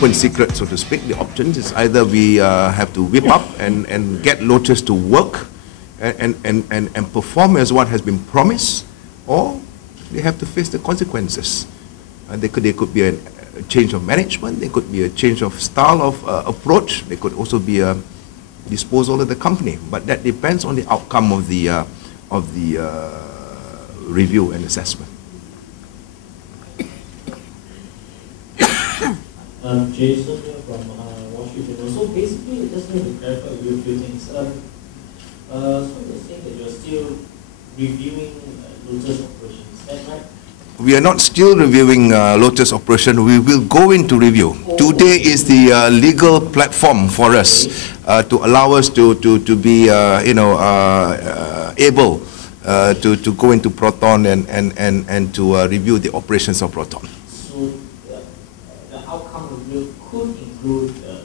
open secret, so to speak. The options is either we have to whip up and get Lotus to work and perform as what has been promised, or they have to face the consequences. There could be a change of management, there could be a change of style of approach, there could also be a disposal of the company, but that depends on the outcome of the review and assessment. Jason from Wall Street Journal. So basically, I just need to clarify with you a few things. So you're saying that you're still reviewing Lotus operations, is that right? We are not still reviewing Lotus operation. We will go into review. Today is the legal platform for us to allow us to be able to go into Proton and to review the operations of Proton. So the outcome review could include the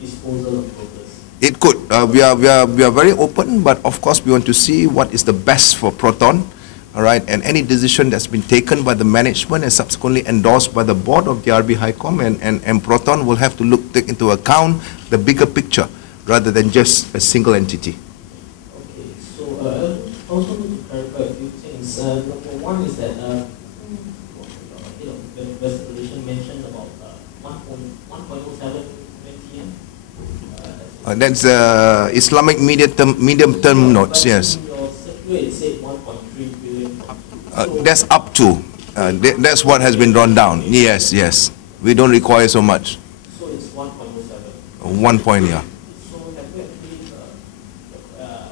disposal of Lotus. It could. We are very open, but of course we want to see what is the best for Proton. All right, and any decision that's been taken by the management and subsequently endorsed by the board of DRB HiCom and Proton will have to take into account the bigger picture rather than just a single entity. Okay, so I also need to clarify a few things. Number one is that the investor relation mentioned about 1.07 MTM. That's Islamic medium term notes. Yes. It said 1.3 billion. That's up to. That's what has been drawn down. Yes, yes. We don't require so much. So it's 1.07. 1 point, yeah. So have you actually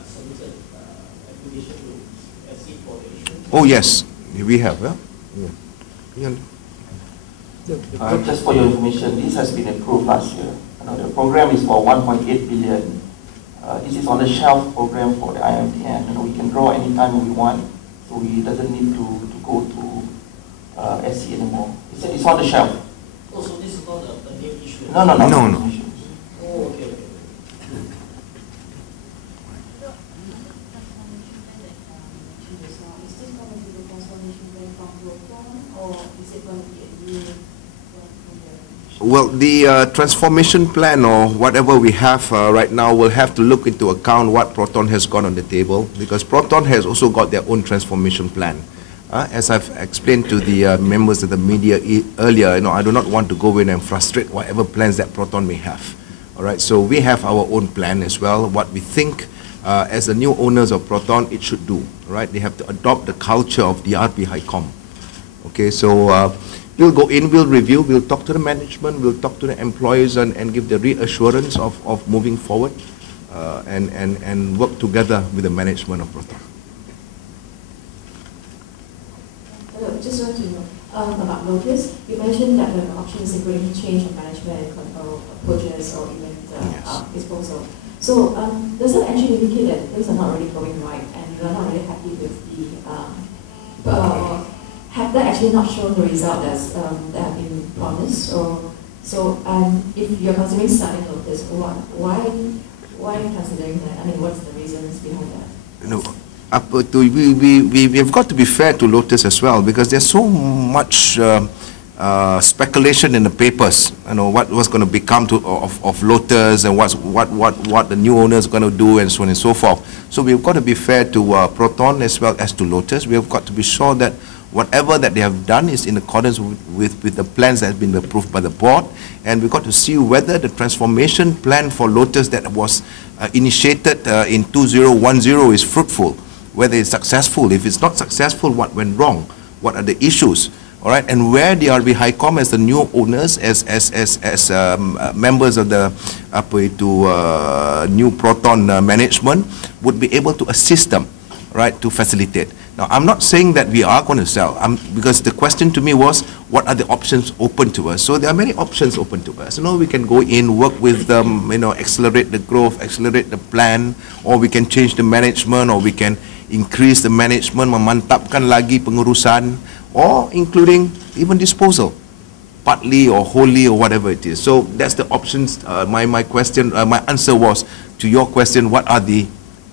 submitted application to SC for the issuance? Oh yes, we have. Yeah. Just for your information, this has been approved last year. The program is for 1.8 billion. This is on the shelf program for the IMTN. We can draw anytime we want, so we doesn't need to go to SC anymore. It's on the shelf. Oh, so this is not a new issue? No. Oh, okay. Well, the transformation plan or whatever we have right now will have to look into account what Proton has got on the table, because Proton has also got their own transformation plan. As I've explained to the members of the media earlier, I do not want to go in and frustrate whatever plans that Proton may have. All right, so we have our own plan as well, what we think as the new owners of Proton it should do. Right, they have to adopt the culture of DRB HiCom. Okay, so we'll go in, we'll review, we'll talk to the management, we'll talk to the employees and give the reassurance of moving forward and work together with the management of Proton. Hello, just want to know about Lotus. You mentioned that the options including change of management and control approaches or even disposal. So does that actually indicate that things are not really going right and you are not really happy with the have they actually not shown the result as that have been promised? Or so if you're considering selling Lotus, why are you considering that? I mean, what's the reasons behind that? We've got to be fair to Lotus as well, because there's so much speculation in the papers. What was going to become of Lotus and what the new owner is going to do and so on and so forth. So we've got to be fair to Proton as well as to Lotus. We've got to be sure that whatever that they have done is in accordance with the plans that have been approved by the board, and we've got to see whether the transformation plan for Lotus that was initiated in 2010 is fruitful, whether it's successful. If it's not successful, what went wrong? What are the issues? All right, and where DRB HiCom as the new owners, as members of the new Proton management would be able to assist them, right, to facilitate. Now, I'm not saying that we are going to sell, because the question to me was, what are the options open to us? So there are many options open to us. We can go in, work with them, accelerate the growth, accelerate the plan, or we can change the management, or we can increase the management, memantapkan lagi pengurusan, or including even disposal, partly or wholly or whatever it is. So that's the options. My answer was to your question, what are the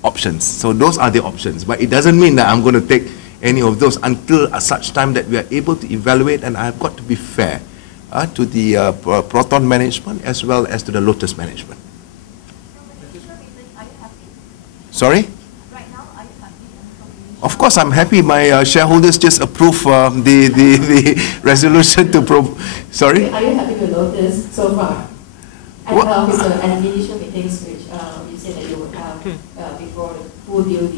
options? So those are the options, but it doesn't mean that I'm going to take any of those until such time that we are able to evaluate, and I've got to be fair. to the Proton Management as well as to the Lotus Management. Sorry? Right now, are you happy? Of course, I'm happy. My shareholders just approved the resolution to Sorry? Are you happy with Lotus so far? And with the initial meetings which you said that you would have before the full deal.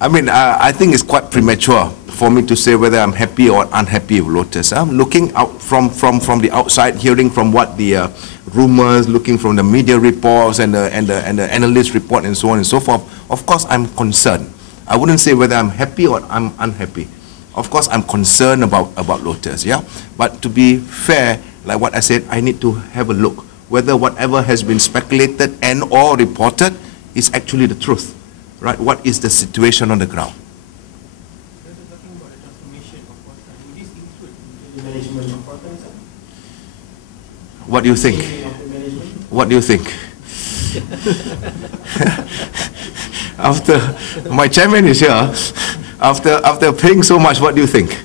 I mean, I think it's quite premature for me to say whether I'm happy or unhappy with Lotus. I'm looking out from the outside, hearing from what the rumors, looking from the media reports and the analyst report and so on and so forth. Of course, I'm concerned. I wouldn't say whether I'm happy or I'm unhappy. Of course, I'm concerned about Lotus, yeah? But to be fair, like what I said, I need to have a look whether whatever has been speculated and or reported is actually the truth, right? What is the situation on the ground? Talking about the transformation of Proton, would this include the management of Proton, sir? What do you think? What do you think? After my chairman is here, after paying so much, what do you think?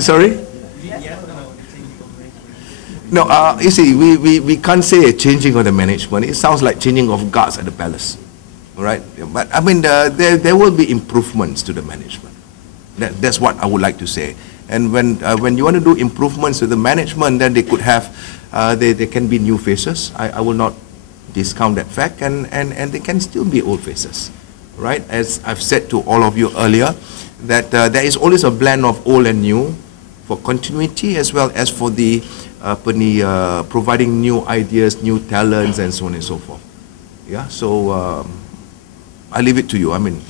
Sorry? No, you see, we can't say a changing of the management. It sounds like changing of guards at the palace, right? But I mean, there will be improvements to the management. That's what I would like to say. And when you want to do improvements to the management, then they could have, there can be new faces. I will not discount that fact, and they can still be old faces, right? As I've said to all of you earlier, that there is always a blend of old and new for continuity as well as for the providing new ideas, new talents, and so on and so forth. Yeah, so I leave it to you. I mean,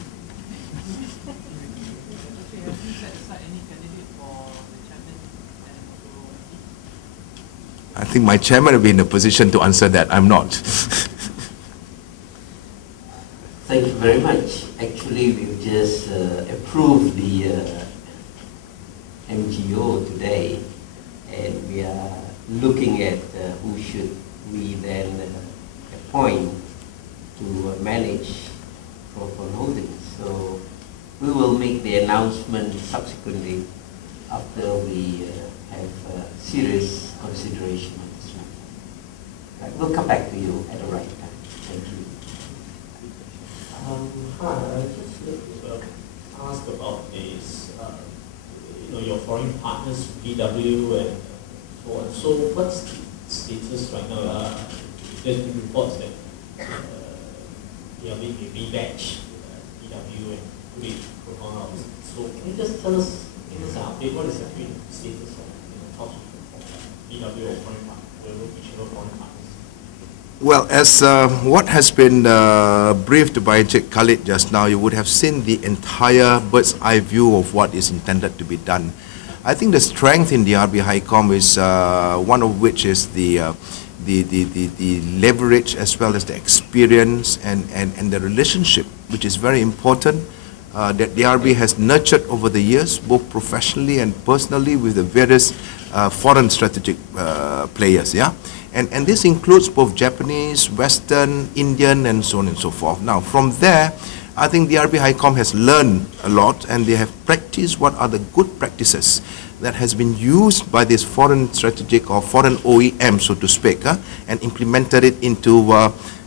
I think my chairman will be in a position to answer that. I'm not. Thank you very much. Actually, we've just approved the MGO today, and we are looking at who should we then appoint to manage Proton Holdings. So we will make the announcement subsequently after we have serious consideration on this matter. Right, we'll come back to you at the right time. Thank you. Hi, I just need to ask about this, your foreign partners, PW and so on. So what's the status right now? There's been reports that DRB may rebatch PW and put it Proton Holdings. So can you just tell us, give us an update, what is actually the status of talks with PW or foreign partners, whichever foreign partners? Well, as what has been briefed by Encik Khalid just now, you would have seen the entire bird's eye view of what is intended to be done. I think the strength in DRB HiCom is one of which is the leverage as well as the experience and the relationship, which is very important, that DRB has nurtured over the years, both professionally and personally with the various foreign strategic players, yeah? And this includes both Japanese, Western, Indian, and so on and so forth. Now, from there, I think DRB HiCom has learned a lot, and they have practiced what are the good practices that has been used by this foreign strategic or foreign OEM, so to speak, and implemented it into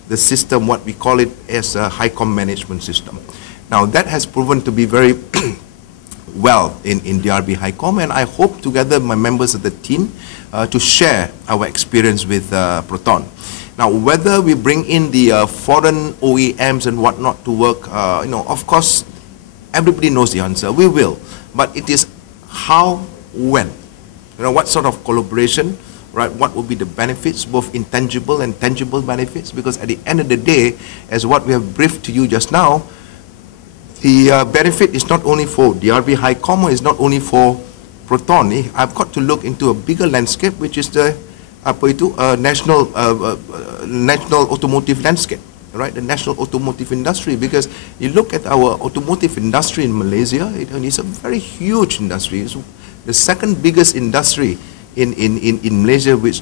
the system, what we call it as a HiCom management system. Now, that has proven to be very well in DRB HiCom, and I hope together my members of the team to share our experience with Proton. Now, whether we bring in the foreign OEMs and whatnot to work, of course, everybody knows the answer. We will, but it is how, when, what sort of collaboration, right? What will be the benefits, both intangible and tangible benefits? Because at the end of the day, as what we have briefed to you just now, the benefit is not only for DRB HiCom, it's not only for Proton. I've got to look into a bigger landscape, which is the national automotive landscape, right? The national automotive industry. Because you look at our automotive industry in Malaysia, it's a very huge industry. It's the second biggest industry in Malaysia, which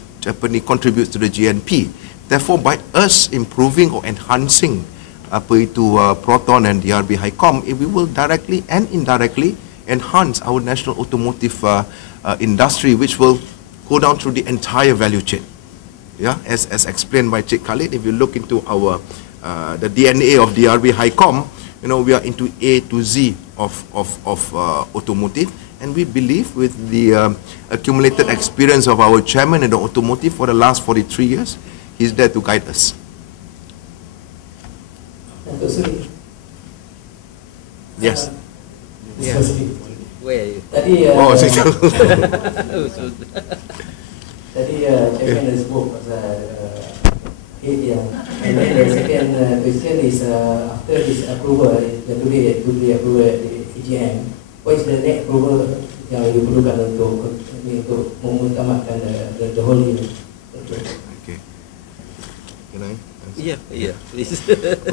contributes to the GNP. Therefore, by us improving or enhancing Proton and DRB HiCom, we will directly and indirectly enhance our national automotive industry, which will go down through the entire value chain. Yeah, as explained by Cik Khalid, if you look into our the DNA of DRB HiCom, we are into A to Z of automotive, and we believe with the accumulated experience of our chairman in the automotive for the last 43 years, he's there to guide us. Yes. Yeah. Where are you? Tadi, Oh, tadi chairman dah sebut pasal head yang, and then the second question is after this approval, yang today approval at the EGM, what is the next approval yang diperlukan untuk mengutamakan the whole unit? Okay. Can I? Yeah, please.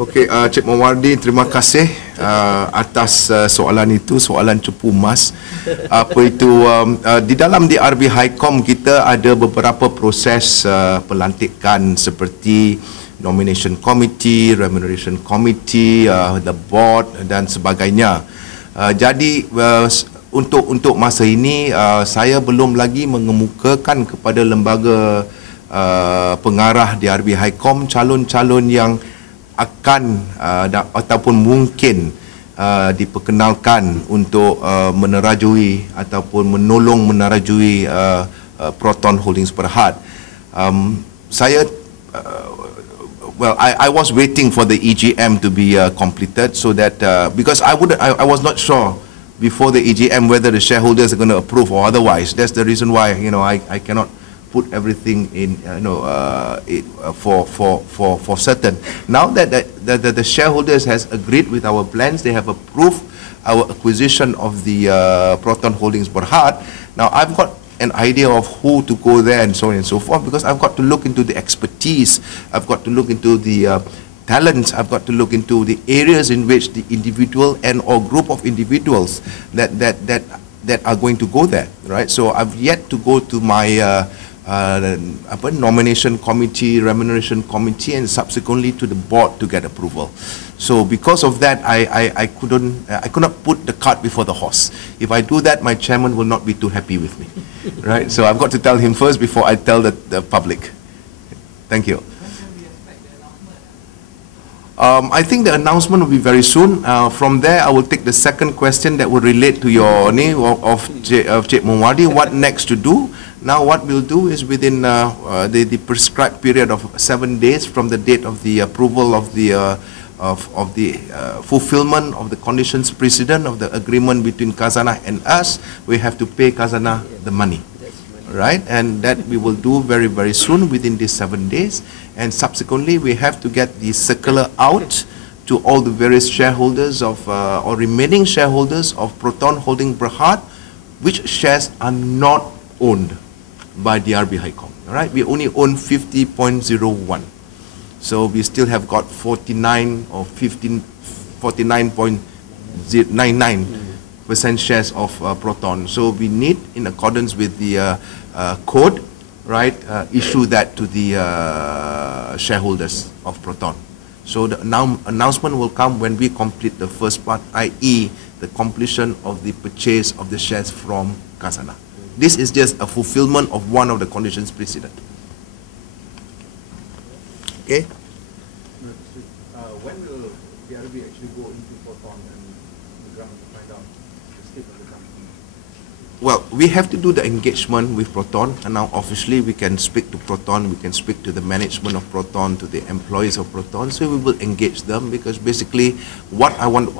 Okey, Cik Mawardi, terima kasih atas soalan itu, soalan cepu emas. Di dalam DRB HiCom kita ada beberapa proses pelantikan seperti nomination committee, remuneration committee, the board dan sebagainya. Jadi untuk masa ini saya belum lagi mengemukakan kepada lembaga pengarah DRB HiCom calon-calon yang akan ataupun mungkin diperkenalkan untuk menerajui ataupun menolong menerajui Proton Holdings Berhad. I was waiting for the EGM to be completed so that because I was not sure before the EGM whether the shareholders are going to approve or otherwise. That's the reason why I cannot put everything in for certain. Now that the shareholders has agreed with our plans, they have approved our acquisition of the Proton Holdings Berhad. Now I've got an idea of who to go there and so on and so forth, because I've got to look into the expertise, I've got to look into the talents, I've got to look into the areas in which the individual and or group of individuals that are going to go there, right? So I've yet to go to my nomination committee, remuneration committee, and subsequently to the board to get approval. So because of that, I could not put the cart before the horse. If I do that, my chairman will not be too happy with me, right? So I've got to tell him first before I tell the public. Thank you. I think the announcement will be very soon. From there, I will take the second question that will relate to your name of Cik Mawardi. What next to do? Now, what we'll do is within the prescribed period of 7 days from the date of the approval of the fulfillment of the conditions precedent of the agreement between Khazanah and us, we have to pay Khazanah the money. Right, and that we will do very, very soon within these 7 days, and subsequently we have to get the circular out to all the various shareholders of or remaining shareholders of Proton Holdings Berhad, which shares are not owned by DRB HiCom. All right, we only own 50.01, so we still have got 49 or 49.99% shares of Proton. So we need, in accordance with the code, right, issue that to the shareholders of Proton. So the announcement will come when we complete the first part, i.e. the completion of the purchase of the shares from Khazanah. This is just a fulfillment of one of the conditions precedent. Okay? When will DRB actually go into Proton and the ground to find out the state of the company? Well, we have to do the engagement with Proton, and now officially we can speak to Proton, we can speak to the management of Proton, to the employees of Proton, so we will engage them, because basically what I would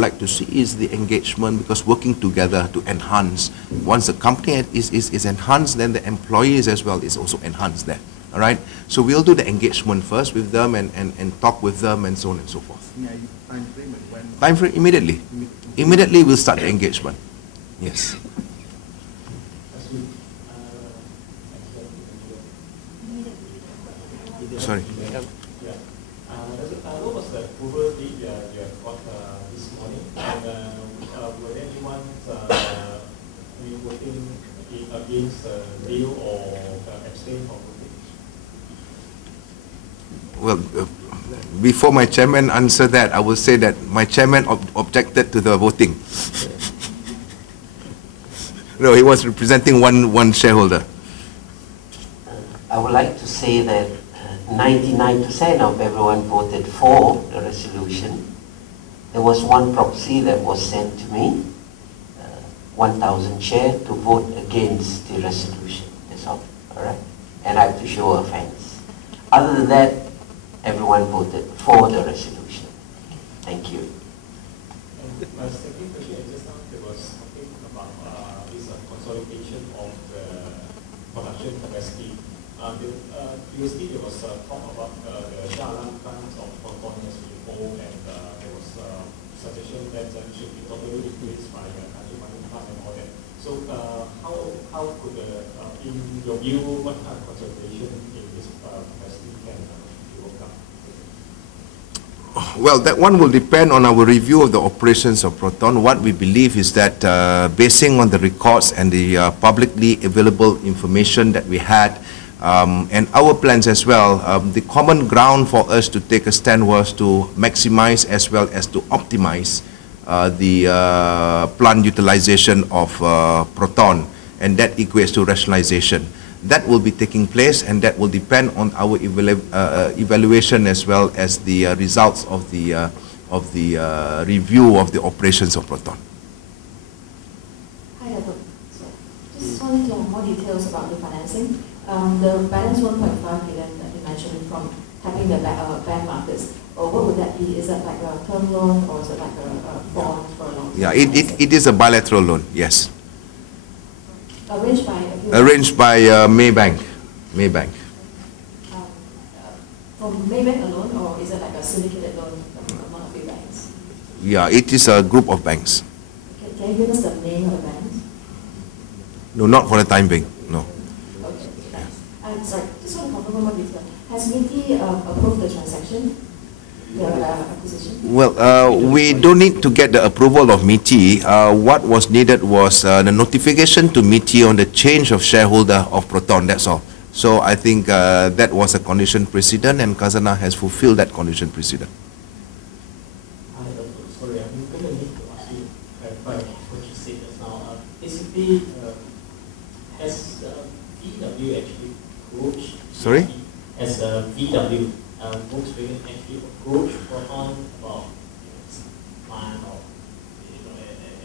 like to see is the engagement, because working together to enhance. Once the company is enhanced, then the employees as well is also enhanced there. All right, so we'll do the engagement first with them and talk with them and so on and so forth. Yeah, time frame and when? Time frame immediately. Immediately we'll start the engagement. Yes. Sorry. What was the approval date you have got this morning? And were anyone voting against deal or abstain from voting? Well, Before my chairman answer that, I will say that my chairman objected to the voting. No, he was representing one shareholder. I would like to say that 99% of everyone voted for the resolution. There was one proxy that was sent to me, 1,000 share, to vote against the resolution. That's all right? And I have to show offense. Other than that, everyone voted for the resolution. Thank you. And my second question, just now there was something about this consolidation of the production capacity. Previously there was talk about the Shah Alam plants of Proton as before, and there was suggestion that it should be totally replaced by Tanjung Manin plant and all that. So how could, in your view, what kind of consolidation in this capacity can be worked out? Well, that one will depend on our review of the operations of Proton. What we believe is that basing on the records and the publicly available information that we had, and our plans as well, the common ground for us to take a stand was to maximize as well as to optimize the plant utilization of Proton, and that equates to rationalization. That will be taking place, and that will depend on our evaluation as well as the results of the review of the operations of Proton. Hi, Dato'. So, just wanted to have more details about the financing. The balance 1.5 billion that you mentioned from tapping the bank markets, or what would that be? Is that like a term loan, or is it like a bond for a long term? Yeah, it is a bilateral loan, yes. Arranged by Arranged by Maybank. Maybank. From Maybank alone, or is it like a syndicated loan among a few banks? Yeah, it is a group of banks. Can you give us the name of the banks? No, not for the time being, no. Okay, thanks. I'm sorry, just want to confirm one more detail. Has MITI approved the transaction, the acquisition? Well, we don't need to get the approval of MITI. What was needed was the notification to MITI on the change of shareholder of Proton, that's all. So I think that was a condition precedent, and Khazanah has fulfilled that condition precedent. Sorry, I'm going to need to ask you to clarify what you said just now. Basically, has VW actually approached? Sorry? Has VW, Volkswagen actually approached Proton about plan or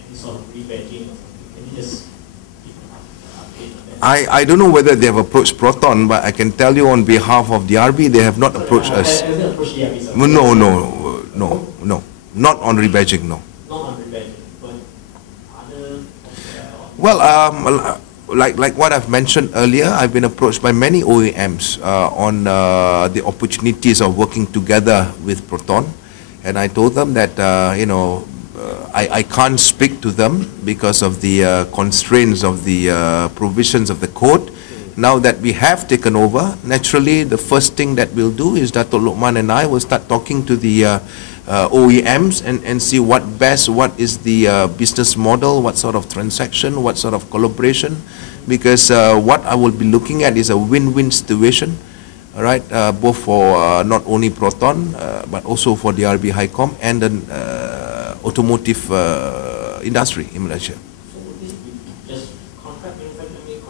any sort of rebadging or something? Can you just give an update on that? I don't know whether they have approached Proton, but I can tell you on behalf of DRB, they have not approached us. Has it approached DRB? Sorry. No. Not on rebadging, no. Not on rebadging, but other... Well, like what I've mentioned earlier, I've been approached by many OEMs on the opportunities of working together with Proton, and I told them that I can't speak to them because of the constraints of the provisions of the code. Now that we have taken over, naturally the first thing that we'll do is Dato' Luqman and I will start talking to the OEMs and see what is the business model, what sort of transaction, what sort of collaboration, because what I will be looking at is a win-win situation, all right, both for not only Proton but also for DRB HiCom and the automotive industry in Malaysia. So would this be just contract manufacturing,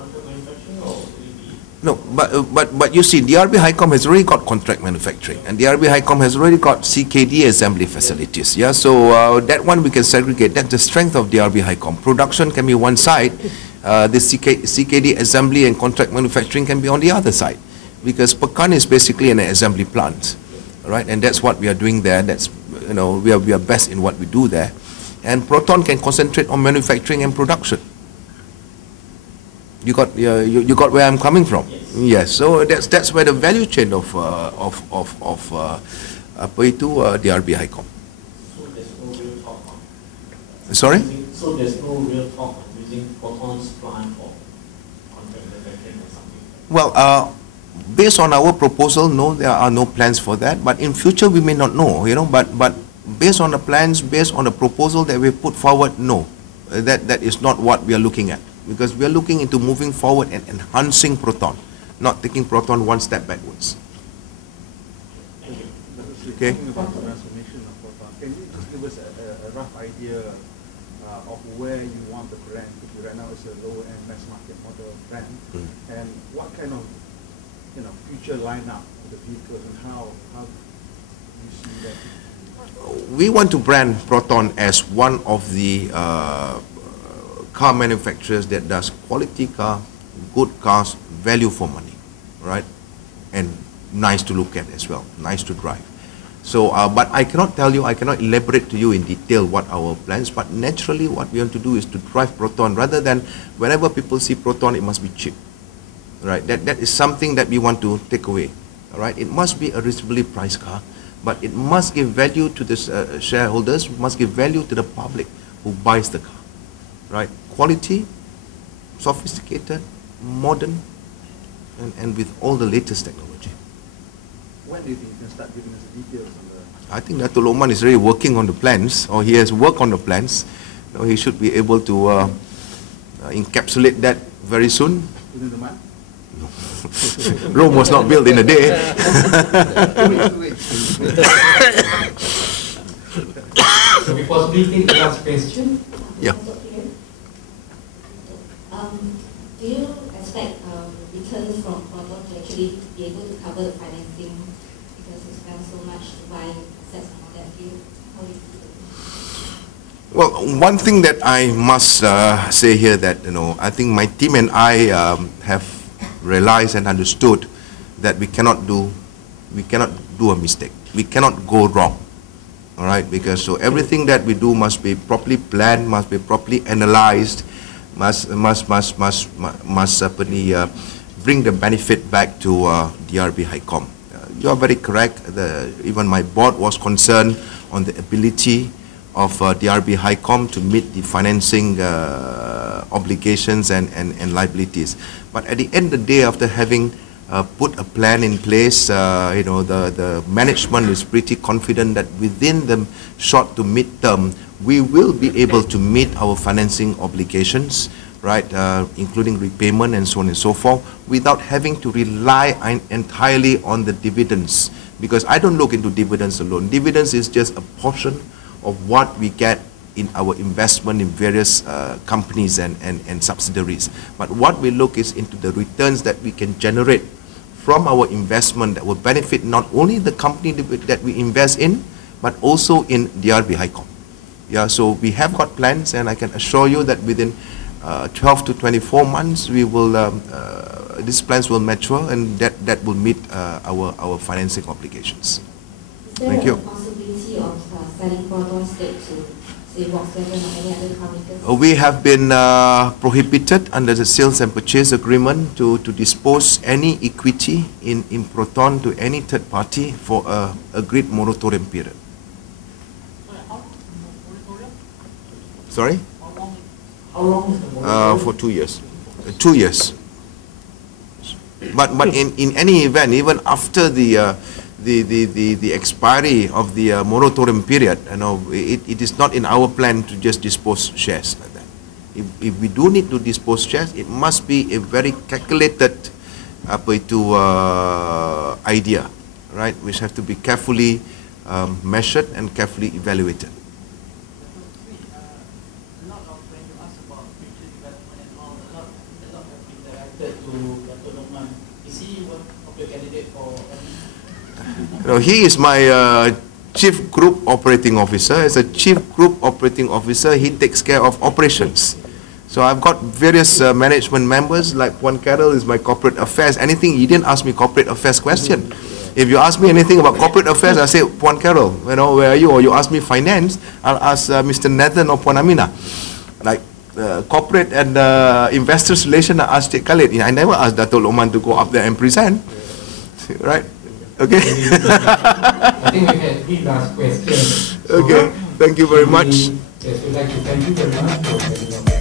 or would it be... No, but you see, DRB HiCom has already got contract manufacturing, and DRB HiCom has already got CKD assembly facilities. Yeah, so that one we can segregate. That's the strength of DRB HiCom. Production can be one side, the CKD assembly and contract manufacturing can be on the other side, because Pekan is basically an assembly plant, right? And that's what we are doing there. That's we are best in what we do there, and Proton can concentrate on manufacturing and production. You got where I'm coming from. Yes. So that's where the value chain of DRB HiCom. So there's no real talk on... Sorry? So there's no real talk on using Proton's plant for contract manufacturing or something? Well, based on our proposal, no, there are no plans for that. But in future, we may not know, But based on the plans, based on the proposal that we put forward, no, that is not what we are looking at. Because we are looking into moving forward and enhancing Proton, not taking Proton one step backwards. Thank you. Okay. Talking about the transformation of Proton, can you just give us a rough idea of where you want the brand to be? Right now it's a low-end mass market model brand, and what kind of future lineup of the vehicles, and how you see that? We want to brand Proton as one of the car manufacturers that does quality car, good cars, value for money, right? And nice to look at as well, nice to drive. So, but I cannot tell you, I cannot elaborate to you in detail what our plans, but naturally what we want to do is to drive Proton rather than whenever people see Proton, it must be cheap, right? That is something that we want to take away, all right? It must be a reasonably priced car, but it must give value to the shareholders, must give value to the public who buys the car, right? Quality, sophisticated, modern, and with all the latest technology. When do you think you can start giving us the details on the... I think Dato' Lokman is already working on the plans, or he has worked on the plans. He should be able to encapsulate that very soon. Within the month? No. Rome was not built in a day. So we possibly take the last question. Yeah. Do you expect returns from Proton to actually be able to cover the financing because you spend so much to buy assets and all that? How do you see it? Well, one thing that I must say here that, I think my team and I have realized and understood that we cannot do a mistake. We cannot go wrong. All right, because so everything that we do must be properly planned, must be properly analyzed, must bring the benefit back to DRB HiCom. You are very correct. Even my board was concerned on the ability of DRB HiCom to meet the financing obligations and liabilities. But at the end of the day, after having put a plan in place, the management is pretty confident that within the short to mid-term, we will be able to meet our financing obligations, right, including repayment and so on and so forth, without having to rely entirely on the dividends. Because I don't look into dividends alone. Dividends is just a portion of what we get in our investment in various companies and subsidiaries. But what we look is into the returns that we can generate from our investment that will benefit not only the company that we invest in, but also in DRB HiCom. Yeah, so we have got plans, and I can assure you that within 12 to 24 months, we will these plans will mature, and that will meet our financing obligations. Thank you. Is there a possibility of selling Proton stake to, say, Volkswagen or any other car makers? We have been prohibited under the sales and purchase agreement to dispose any equity in Proton to any third party for a agreed moratorium period. Sorry? How long is the moratorium? For 2 years. 2 years. But in any event, even after the expiry of the moratorium period, it is not in our plan to just dispose shares like that. If we do need to dispose shares, it must be a very calculated idea, right, which have to be carefully measured and carefully evaluated. A lot of when you ask about future development and all, a lot have been directed to Dato' Lokman. Is he one of your candidates for? He is my Chief Group Operating Officer. As a Chief Group Operating Officer, he takes care of operations. So I've got various management members, like Puan Carol is my corporate affairs. Anything, you didn't ask me corporate affairs question. If you ask me anything about corporate affairs, I say, Puan Carol, where are you? Or you ask me finance, I'll ask Mr. Nathan or Puan Amina. Like corporate and investors relation, I ask Cik Khalid. I never asked Dato' Lokman to go up there and present. Right? Okay. I think we had 3 last questions. Okay. Thank you very much. Yes, we'd like to thank you very much for having us.